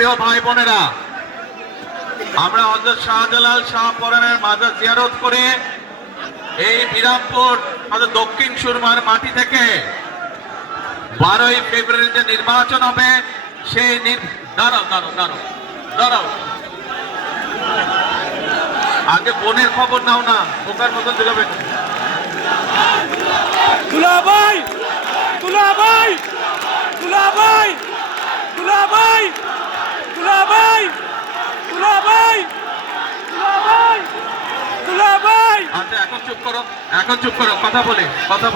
প্রিয় ভাই বোনেরা, আমরা হযরত শাহজালাল শাহ পরানের মাজার জিয়ারত করে এই বিরামপুর দক্ষিণ সুরমার মাটি থেকে 12ই ফেব্রুয়ারি যে নির্বাচন হবে সেই দাঁড়াও আগে বোনের খবর নাও না, বোকার মতন দিলাবে। দুলাভাই দুলাভাই দুলাভাই দুলাভাই দুলাভাই দুলাভাই দুলাভাই দুলাভাই। আচ্ছা এখন চুপ করো, কথা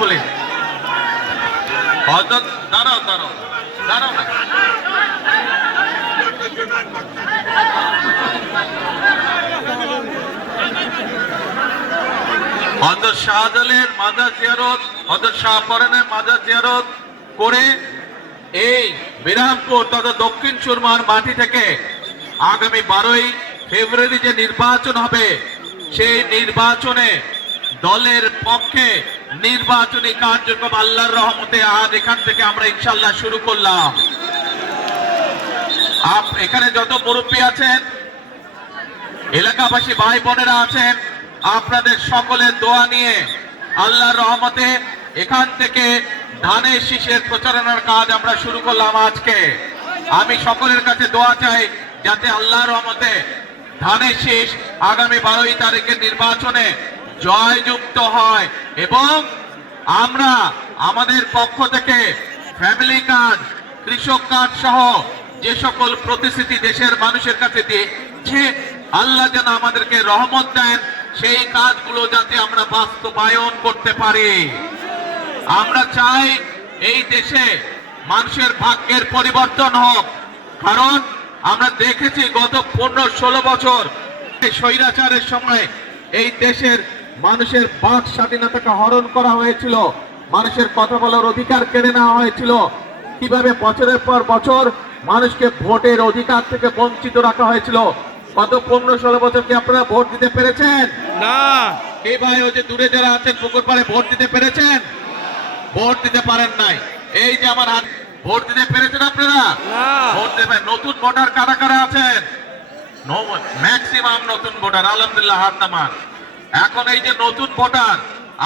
বলে হযরত দাঁড়াও না। হযরত শাহজালালের মাজার জিয়ারত, হযরত শাহ পরানের মাজার জিয়ারত করে এই বিরামপুর তথা দক্ষিণ সুরমার মাটি থেকে আগামী 12ই ফেব্রুয়ারি যে নির্বাচন হবে সেই নির্বাচনে দলের পক্ষে নির্বাচনী কার্যক্রম আল্লাহর রহমতে আজ এখান থেকে আমরা ইনশাআল্লাহ শুরু করলাম। এখানে যত মুরব্বী আছেন, এলাকাবাসী ভাই বোনেরা আছেন, আপনাদের সকলের দোয়া নিয়ে আল্লাহর রহমতে এখান থেকে ধানের শীষের প্রচারণার কাজ আমরা শুরু করলাম আজকে। আমি সকলের কাছে দোয়া চাই যাতে আল্লাহর রহমতে ধানের শীষ আগামী 12ই তারিখের নির্বাচনে জয়যুক্ত হয় এবং আমরা আমাদের পক্ষ থেকে ফ্যামিলি কার্ড, কৃষক কার্ড সহ যে সকল প্রতিশ্রুতি দেশের মানুষের কাছে দিয়েছে আল্লাহ যেন আমাদেরকে রহমত দেন, সেই কাজগুলো যাতে আমরা বাস্তবায়ন করতে পারি। আমরা চাই এই দেশে মানুষের ভাগ্যের পরিবর্তন হোক, কারণ আমরা দেখেছি গত 15-16 বছর স্বৈরাচারের সময় এই দেশের মানুষের বাক স্বাধীনতাকে হরণ করা হয়েছিল, মানুষের কথা বলার অধিকার কেড়ে নেওয়া হয়েছিল, কিভাবে বছরের পর বছর মানুষকে ভোটের অধিকার থেকে বঞ্চিত রাখা হয়েছিল। গত 15-16 বছর কি আপনারা ভোট দিতে পেরেছেন? না। এই ভাই ওই যে দূরে যারা আছেন পুকুর পাড়ে ভোট দিতে পেরেছেন? ভোট দিতে পারেন নাই। এই যে আমার হাত, ভোট দিতে পেরেছেন আপনারা? ভোট দেবেন। নতুন ভোটার কারা কারা আছেন? ম্যাক্সিমাম নতুন ভোটার, আলহামদুলিল্লাহ হাত নামান। এখন এই যে নতুন ভোটার,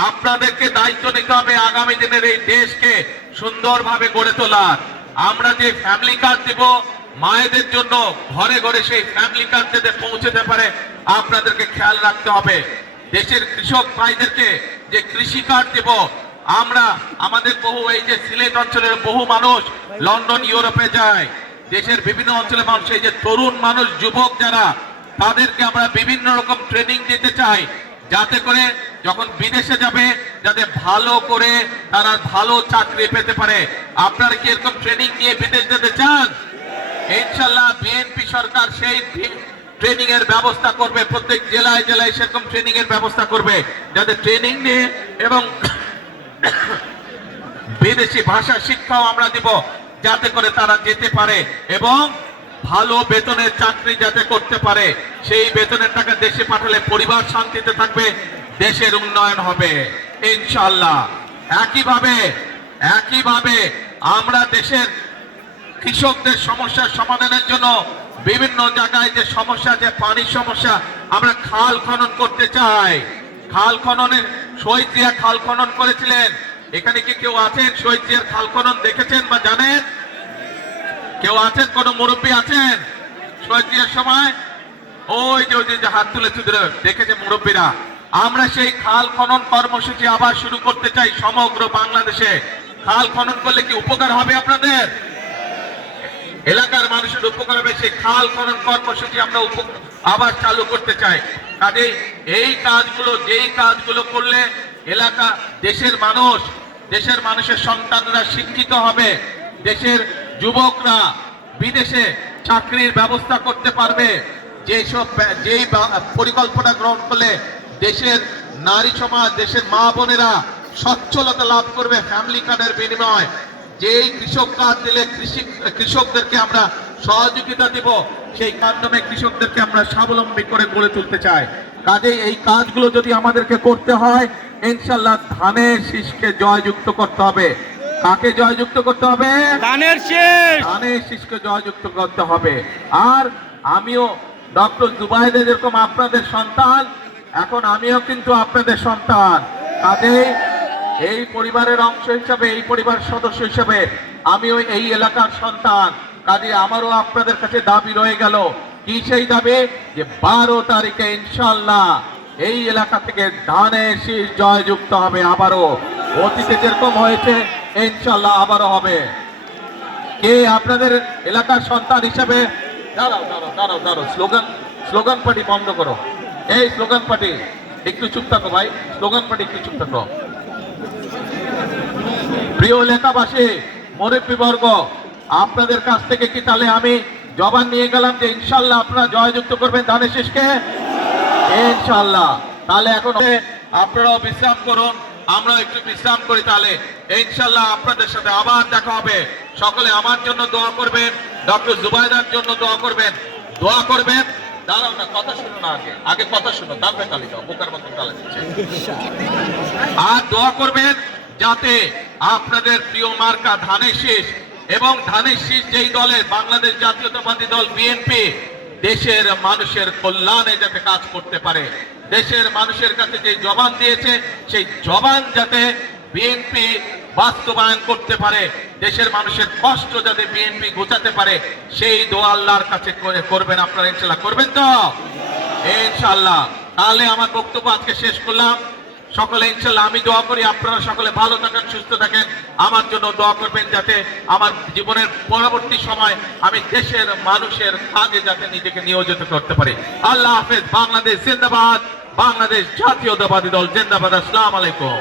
আপনাদেরকে দায়িত্ব নিতে হবে আগামী দিনের এই দেশকে সুন্দরভাবে গড়ে তোলার। আমরা যে ফ্যামিলি কার্ড দিব মায়েদের জন্য, ঘরে ঘরে সেই ফ্যামিলি কার্ড যাতে পৌঁছতে পারে আপনাদেরকে খেয়াল রাখতে হবে। দেশের কৃষক ভাইদেরকে যে কৃষি কার্ড দিব, আমরা আমাদের বহু এই যে সিলেট অঞ্চলের বহু মানুষ লন্ডন ইউরোপে যায়, দেশের বিভিন্ন অঞ্চলের মানুষ, এই যে তরুণ মানুষ যুবক যারা, তাদেরকে আমরা বিভিন্ন রকম ট্রেনিং দিতে চাই যাতে করে যখন বিদেশে যাবে যাতে ভালো করে তারা ভালো চাকরি পেতে পারে। আপনারা কি এরকম ট্রেনিং নিয়ে বিদেশ যেতে চান? ইনশাআল্লাহ বিএনপি সরকার সেই ট্রেনিং এর ব্যবস্থা করবে, প্রত্যেক জেলায় জেলায় সেরকম ট্রেনিং এর ব্যবস্থা করবে যাতে ট্রেনিং নিয়ে এবং বিদেশি ভাষা শিক্ষাও আমরা দিব যাতে করে তারা যেতে পারে এবং ভালো বেতনের চাকরি যাতে করতে পারে। সেই বেতনের টাকা দেশে পাঠালে পরিবার শান্তিতে থাকবে, দেশের উন্নয়ন হবে ইনশাআল্লাহ। একইভাবে আমরা দেশের কৃষকদের সমস্যার সমাধানের জন্য বিভিন্ন জায়গায় যে সমস্যা, যে পানির সমস্যা, আমরা খাল খনন করতে চাই। খাল খননের শহীদ জিয়া খাল খনন করেছিলেন। এখানে কি কেউ আছেন শহীদ জিয়ার খাল খনন দেখেছেন বা জানেন? কেউ আছেন? কোন মুরব্বী আছেন শহীদ জিয়ার সময়? ওই যে হাত তুলেছে দেখেছে মুরব্বীরা। আমরা সেই খাল খনন কর্মসূচি আবার শুরু করতে চাই সমগ্র বাংলাদেশে। খাল খনন করলে কি উপকার হবে আপনাদের? এলাকার মানুষের উপকার হবে। সেই খাল খনন কর্মসূচি আমরা আবার চালু করতে চাই। কাজেই এই কাজগুলো, যেই কাজগুলো করলে এলাকা, দেশের মানুষের সন্তানরা শিক্ষিত হবে, দেশের যুবকরা বিদেশে চাকরির ব্যবস্থা করতে পারবে, যেই পরিকল্পনা গ্রহণ করলে দেশের নারী সমাজ, দেশের মা বোনেরা সচ্ছলতা লাভ করবে ফ্যামিলি কার্ডের বিনিময়, যেই কৃষক কার্ড দিলে কৃষকদেরকে আমরা সহযোগিতা দিব, সেই মাধ্যমে কৃষকদেরকে আমরা স্বাবলম্বী করে গড়ে তুলতে চাই। কাজেই এই কাজগুলো যদি আমাদেরকে করতে হয়, ইনশাআল্লাহ ধানের শীষকে জয়যুক্ত করতে হবে। কাকে জয়যুক্ত করতে হবে? ধানের শেষ। ধানের শীষকে জয়যুক্ত করতে হবে। আর আমিও ডক্টর জুবাইদা যেরকম আপনাদের সন্তান, এখন আমিও কিন্তু আপনাদের সন্তান। কাজেই এই পরিবারের অংশ হিসাবে, এই পরিবারের সদস্য হিসাবে আমিও এই এলাকার সন্তান। কাজে আমারও আপনাদের কাছে দাবি রয়ে গেল। কি সেই দাবি? যে 12 তারিখে ইনশাল্লাহ এই এলাকা থেকে ধানের শীষ জয়যুক্ত হবে আবারও। অতীতে যেরকম হয়েছে ইনশাল্লাহ আবারও হবে। কে আপনাদের এলাকার সন্তান হিসেবে? দাঁড়াও দাঁড়াও দাঁড়াও দাঁড়াও, স্লোগান পার্টি বন্ধ করো। এই স্লোগান পার্টি একটু চুপ থাকো ভাই, স্লোগান পার্টি একটু চুপ থাকো। প্রিয় এলাকাবাসী, মুরব্বীবর্গ, আপনাদের কাছ থেকে কি তাহলে আমি জবান নিয়ে গেলাম যে ইনশাল্লাহ আপনারা জয়যুক্ত করবেন ধানের শীষকে? ইনশাল্লাহ। তাহলে এখন আপনারাও বিশ্রাম করুন, আমরা একটু বিশ্রাম করি। তাহলে ইনশাল্লাহ আপনাদের সাথে আবার দেখা হবে। সকলে আমার জন্য দোয়া করবেন, ডক্টর জুবাইদার জন্য দোয়া করবেন। দোয়া করবেন। দাঁড়াও না, কথা শুনো না, আগে কথা শুনো, তারপরে তালি দাও, বোকার মতন তালি দিচ্ছে। আর দোয়া করবেন যাতে আপনাদের প্রিয় মার্কা ধানের শীষ, এবং ধানের শীষ যেই দলের, বাংলাদেশ জাতীয়তাবাদী দল বিএনপি, দেশের মানুষের কল্যাণে যাতে কাজ করতে পারে, দেশের মানুষের কাছে যে জবান দিয়েছে সেই জবান যাতে বিএনপি বাস্তবায়ন করতে পারে, দেশের মানুষের কষ্ট যাতে বিএনপি ঘোচাতে পারে, সেই দোয়া আল্লাহর কাছে করবেন আপনারা। ইনশাল্লাহ করবেন তো? ইনশাল্লাহ। তাহলে আমার বক্তব্য আজকে শেষ করলাম। সকলে ইনশাল্লাহ আমি দোয়া করি আপনারা সকলে ভালো থাকেন, সুস্থ থাকেন। আমার জন্য দোয়া করবেন যাতে আমার জীবনের পরবর্তী সময় আমি দেশের মানুষের কাজে যাতে নিজেকে নিয়োজিত করতে পারি। আল্লাহ হাফেজ। বাংলাদেশ জিন্দাবাদ, বাংলাদেশ জাতীয়তাবাদী দল জিন্দাবাদ। আসসালামু আলাইকুম।